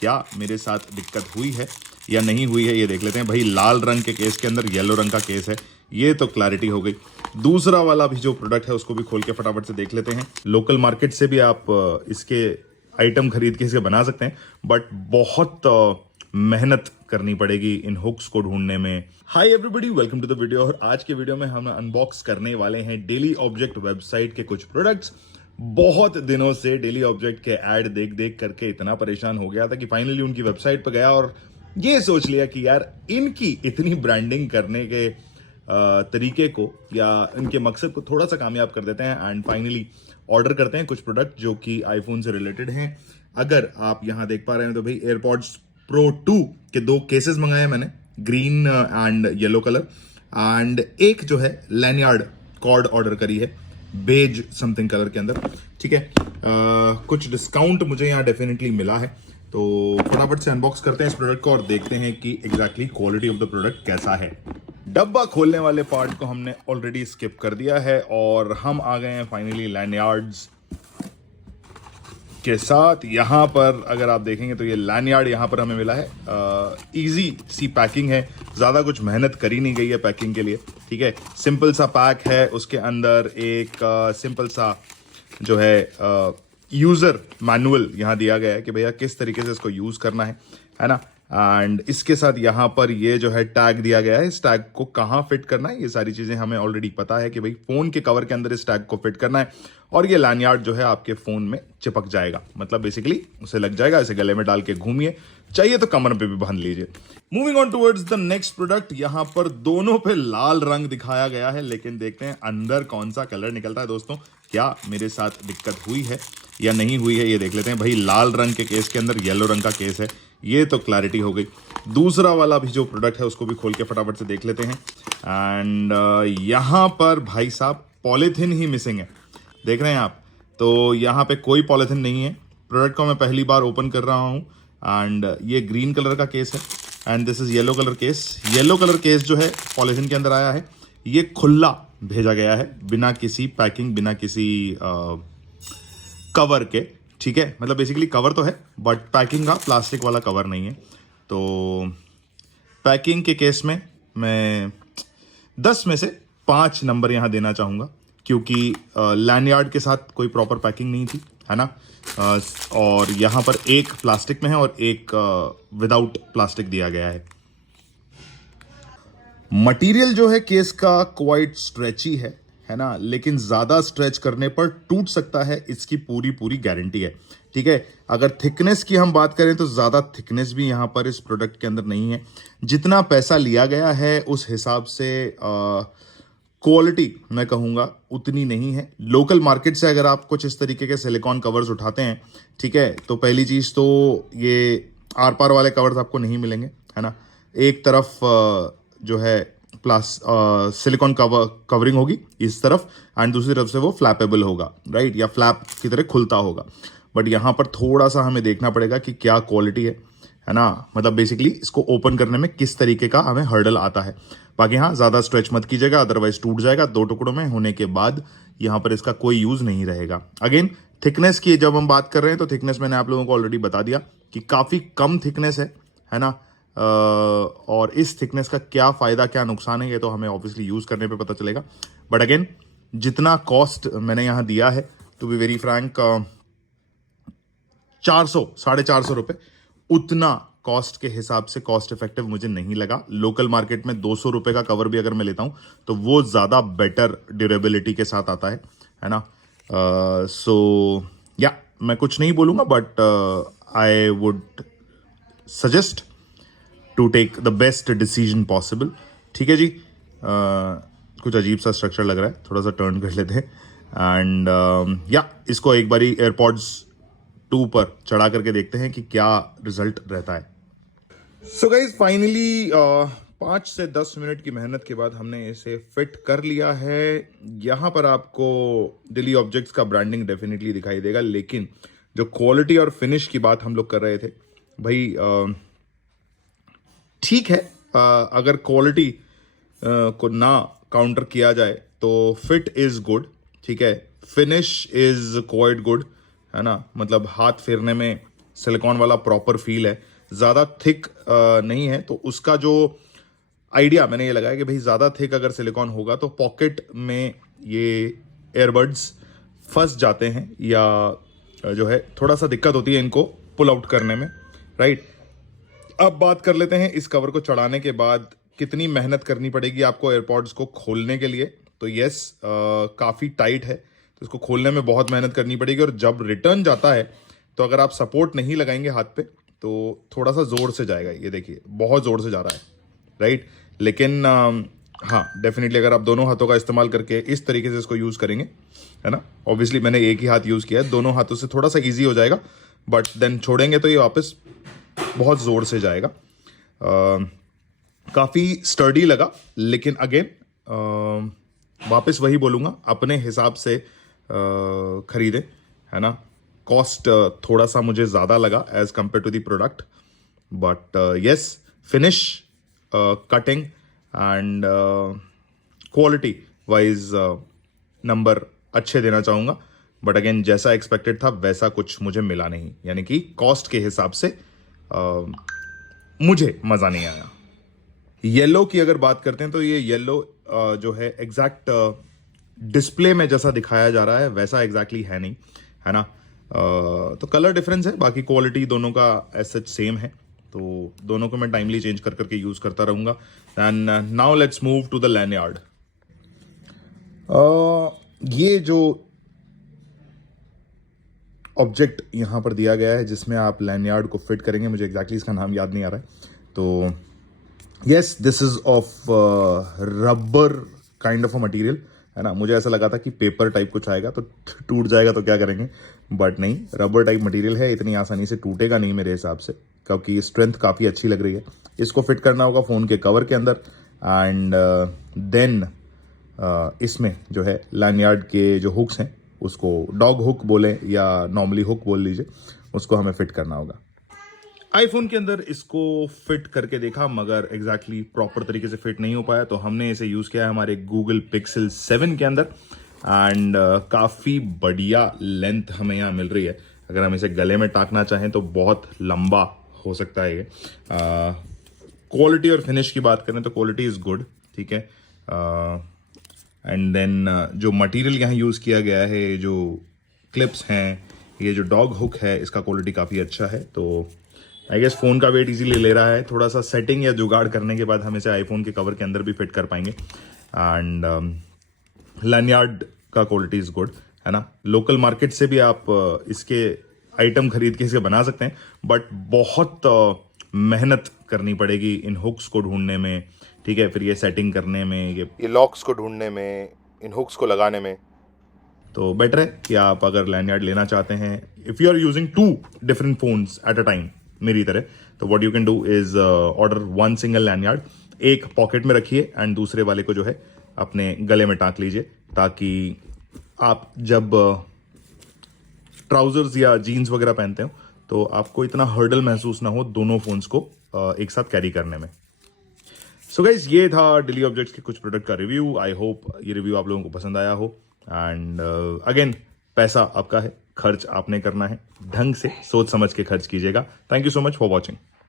क्या मेरे साथ दिक्कत हुई है या नहीं हुई है ये देख लेते हैं। भाई लाल रंग के केस के अंदर येलो रंग का केस है, ये तो क्लैरिटी हो गई। दूसरा वाला भी जो प्रोडक्ट है उसको भी खोल के फटाफट से देख लेते हैं। लोकल मार्केट से भी आप इसके आइटम खरीद के इसे बना सकते हैं, बट बहुत मेहनत करनी पड़ेगी इन हुक्स को ढूंढने में। Hi everybody, welcome to the video. और आज के वीडियो में हम अनबॉक्स करने वाले हैं डेली ऑब्जेक्ट वेबसाइट के कुछ प्रोडक्ट्स। बहुत दिनों से डेली ऑब्जेक्ट के ऐड देख देख करके इतना परेशान हो गया था कि फाइनली उनकी वेबसाइट पर गया और ये सोच लिया कि यार इनकी इतनी ब्रांडिंग करने के तरीके को या इनके मकसद को थोड़ा सा कामयाब कर देते हैं एंड फाइनली ऑर्डर करते हैं कुछ प्रोडक्ट जो कि आईफोन से रिलेटेड हैं। अगर आप यहां देख पा रहे हैं तो भाई एयरपॉड्स प्रो 2 के 2 केसेस मंगाए मैंने, green and yellow colour, and एक जो है लैनियार्ड कॉर्ड ऑर्डर करी है बेज समथिंग कलर के अंदर। ठीक है, कुछ डिस्काउंट मुझे यहाँ डेफिनेटली मिला है, तो फटाफट से अनबॉक्स करते हैं इस प्रोडक्ट को और देखते हैं कि exactly quality of the product कैसा है। डब्बा खोलने वाले पार्ट को हमने ऑलरेडी स्किप कर दिया है और हम आ गए हैं फाइनली लैनियार्ड्स के साथ। यहां पर अगर आप देखेंगे तो ये लैनियार्ड यहां पर हमें मिला है। इजी सी पैकिंग है, ज्यादा कुछ मेहनत करी नहीं गई है पैकिंग के लिए। ठीक है, सिंपल सा पैक है, उसके अंदर एक सिंपल सा जो है यूजर मैनुअल यहां दिया गया है कि भैया किस तरीके से इसको यूज करना है ना। एंड इसके साथ यहाँ पर ये जो है टैग दिया गया है, इस टैग को कहाँ फिट करना है ये सारी चीजें हमें ऑलरेडी पता है कि भाई फोन के कवर के अंदर इस टैग को फिट करना है और ये लैनियार्ड जो है आपके फोन में चिपक जाएगा, मतलब बेसिकली उसे लग जाएगा। इसे गले में डाल के घूमिए, चाहिए तो कमर पे भी बांध लीजिए। Moving on towards the next product. यहाँ पर दोनों पे लाल रंग दिखाया गया है, लेकिन देखते हैं अंदर कौन सा कलर निकलता है। दोस्तों, क्या मेरे साथ दिक्कत हुई है या नहीं हुई है ये देख लेते हैं। भाई लाल रंग के केस के अंदर येलो रंग का केस है, ये तो क्लैरिटी हो गई। दूसरा वाला भी जो प्रोडक्ट है उसको भी खोल के फटाफट से देख लेते हैं। एंड यहाँ पर भाई साहब पॉलीथिन ही मिसिंग है, देख रहे हैं आप। तो यहाँ पे कोई पॉलीथिन नहीं है। प्रोडक्ट को मैं पहली बार ओपन कर रहा हूँ एंड ये ग्रीन कलर का केस है and this is yellow colour case. Yellow colour case जो है पॉलीथिन के अंदर आया है, ये खुला भेजा गया है बिना किसी पैकिंग, बिना किसी कवर के। ठीक है, मतलब बेसिकली कवर तो है बट पैकिंग का प्लास्टिक वाला कवर नहीं है। तो पैकिंग के केस में मैं 10 में से 5 नंबर यहां देना चाहूंगा, क्योंकि लैनियार्ड के साथ कोई प्रॉपर पैकिंग नहीं थी, है ना। और यहां पर एक प्लास्टिक में है और एक विदाउट प्लास्टिक दिया गया है। मटेरियल जो है केस का क्वाइट स्ट्रेची है ना, लेकिन ज्यादा स्ट्रेच करने पर टूट सकता है, इसकी पूरी पूरी गारंटी है। ठीक है, अगर थिकनेस की हम बात करें तो ज्यादा थिकनेस भी यहां पर इस प्रोडक्ट के अंदर नहीं है। जितना पैसा लिया गया है उस हिसाब से क्वालिटी मैं कहूंगा उतनी नहीं है। लोकल मार्केट से अगर आप कुछ इस तरीके के सिलिकॉन कवर्स उठाते हैं, ठीक है, तो पहली चीज तो ये आर पार वाले कवर्स आपको नहीं मिलेंगे, है ना। एक तरफ जो है सिलिकॉन कवरिंग होगी इस तरफ एंड दूसरी तरफ से वो फ्लैपेबल होगा, राइट, या फ्लैप की तरह खुलता होगा। बट यहाँ पर थोड़ा सा हमें देखना पड़ेगा कि क्या क्वालिटी है ना, मतलब बेसिकली इसको ओपन करने में किस तरीके का हमें हर्डल आता है। बाकी हाँ, ज्यादा स्ट्रेच मत कीजिएगा, अदरवाइज टूट जाएगा। 2 टुकड़ों में होने के बाद यहाँ पर इसका कोई यूज नहीं रहेगा। अगेन थिकनेस की जब हम बात कर रहे हैं तो थिकनेस मैंने आप लोगों को ऑलरेडी बता दिया कि काफी कम थिकनेस है ना। और इस थिकनेस का क्या फायदा क्या नुकसान है ये तो हमें ऑब्वियसली यूज करने पे पता चलेगा। बट अगेन जितना कॉस्ट मैंने यहां दिया है, टू बी वेरी फ्रैंक, 400-450 रुपए, उतना कॉस्ट के हिसाब से कॉस्ट इफेक्टिव मुझे नहीं लगा। लोकल मार्केट में 200 रुपए का कवर भी अगर मैं लेता हूं तो वो ज्यादा बेटर ड्यूरेबिलिटी के साथ आता है ना। सो या मैं कुछ नहीं बोलूंगा, but I would suggest to take the best decision possible. ठीक है जी, कुछ अजीब सा स्ट्रक्चर लग रहा है, थोड़ा सा टर्न कर लेते हैं एंड या इसको एक बारी एयरपॉड्स 2 पर चढ़ा करके देखते हैं कि क्या रिजल्ट रहता है। सो गाइज फाइनली 5 से 10 मिनट की मेहनत के बाद हमने इसे फिट कर लिया है। यहाँ पर आपको डेली ऑब्जेक्ट्स का ब्रांडिंग डेफिनेटली दिखाई देगा, लेकिन जो क्वालिटी और फिनिश की बात हम लोग कर रहे थे भाई, ठीक है, अगर क्वालिटी को ना काउंटर किया जाए तो फिट इज गुड, ठीक है, फिनिश इज क्वाइट गुड, है ना। मतलब हाथ फेरने में सिलिकॉन वाला प्रॉपर फील है, ज़्यादा थिक नहीं है। तो उसका जो आइडिया मैंने ये लगाया कि भाई ज़्यादा थिक अगर सिलिकॉन होगा तो पॉकेट में ये एयरबड्स फंस जाते हैं या जो है थोड़ा सा दिक्कत होती है इनको पुल आउट करने में, राइट। अब बात कर लेते हैं इस कवर को चढ़ाने के बाद कितनी मेहनत करनी पड़ेगी आपको एयरपॉड्स को खोलने के लिए। तो यस, काफ़ी टाइट है, तो इसको खोलने में बहुत मेहनत करनी पड़ेगी। और जब रिटर्न जाता है तो अगर आप सपोर्ट नहीं लगाएंगे हाथ पे तो थोड़ा सा ज़ोर से जाएगा। ये देखिए बहुत ज़ोर से जा रहा है, राइट। लेकिन हाँ, डेफिनेटली अगर आप दोनों हाथों का इस्तेमाल करके इस तरीके से इसको यूज़ करेंगे, है ना। ऑब्वियसली मैंने एक ही हाथ यूज़ किया है, दोनों हाथों से थोड़ा सा ईजी हो जाएगा, बट देन छोड़ेंगे तो ये वापस बहुत ज़ोर से जाएगा। काफ़ी स्टर्डी लगा, लेकिन अगेन वापस वही बोलूँगा, अपने हिसाब से खरीदें, है ना। कॉस्ट थोड़ा सा मुझे ज़्यादा लगा as compare to the product, but yes, finish, cutting and quality wise number अच्छे देना चाहूँगा। बट अगेन जैसा एक्सपेक्टेड था वैसा कुछ मुझे मिला नहीं, यानी कि कॉस्ट के हिसाब से मुझे मज़ा नहीं आया। येलो की अगर बात करते हैं तो ये येलो जो है एग्जैक्ट डिस्प्ले में जैसा दिखाया जा रहा है वैसा एग्जैक्टली है नहीं, है ना। तो कलर डिफरेंस है, बाकी क्वालिटी दोनों का एज सच सेम है। तो दोनों को मैं टाइमली चेंज कर करके यूज़ करता रहूँगा। And now let's move to the lanyard. ये जो ऑब्जेक्ट यहाँ पर दिया गया है जिसमें आप लैनयार्ड को फिट करेंगे, मुझे एग्जैक्टली इसका नाम याद नहीं आ रहा है। तो yes, this is of rubber kind of a material, है ना। मुझे ऐसा लगा था कि पेपर टाइप कुछ आएगा तो टूट जाएगा तो क्या करेंगे, बट नहीं, रबर टाइप मटेरियल है, इतनी आसानी से टूटेगा नहीं मेरे हिसाब से, क्योंकि स्ट्रेंथ काफ़ी अच्छी लग रही है। इसको फिट करना होगा फ़ोन के कवर के अंदर एंड देन इसमें जो है लैनयार्ड के जो हुक्स हैं, उसको डॉग हुक बोलें या नॉर्मली हुक बोल लीजिए, उसको हमें फिट करना होगा। आईफोन के अंदर इसको फिट करके देखा, मगर एग्जैक्टली प्रॉपर तरीके से फिट नहीं हो पाया, तो हमने इसे यूज़ किया है हमारे गूगल पिक्सल 7 के अंदर एंड काफ़ी बढ़िया लेंथ हमें यहाँ मिल रही है। अगर हम इसे गले में टाँकना चाहें तो बहुत लंबा हो सकता है ये। क्वालिटी और फिनिश की बात करें तो क्वालिटी इज़ गुड, ठीक है। एंड देन जो मटेरियल यहाँ यूज़ किया गया है, जो क्लिप्स हैं, ये जो डॉग हुक है, इसका क्वालिटी काफ़ी अच्छा है। तो आई गेस फ़ोन का वेट इजीली ले रहा है। थोड़ा सा सेटिंग या जुगाड़ करने के बाद हम इसे आईफोन के कवर के अंदर भी फिट कर पाएंगे। एंड लैनयार्ड का क्वालिटी इज़ गुड, है ना। लोकल मार्केट से भी आप इसके आइटम खरीद के इसे बना सकते हैं, बट बहुत मेहनत करनी पड़ेगी इन हुक्स को ढूंढने में, ठीक है। फिर ये सेटिंग करने में, ये लॉक्स को ढूंढने में, इन हुक्स को लगाने में। तो बेटर है कि आप अगर लैनयार्ड लेना चाहते हैं, if you are using 2 different phones at a time मेरी तरह, तो what you can do is order 1 single lanyard, एक पॉकेट में रखिए एंड दूसरे वाले को जो है अपने गले में टाँक लीजिए, ताकि आप जब ट्राउजर्स या जीन्स वगैरह पहनते हो तो आपको इतना हर्डल महसूस ना हो दोनों फोन्स को एक साथ कैरी करने में। सो गाइज, ये था डेली ऑब्जेक्ट्स के कुछ प्रोडक्ट का रिव्यू। आई होप ये रिव्यू आप लोगों को पसंद आया हो। एंड अगेन, पैसा आपका है, खर्च आपने करना है, ढंग से सोच समझ के खर्च कीजिएगा। Thank you so much for watching.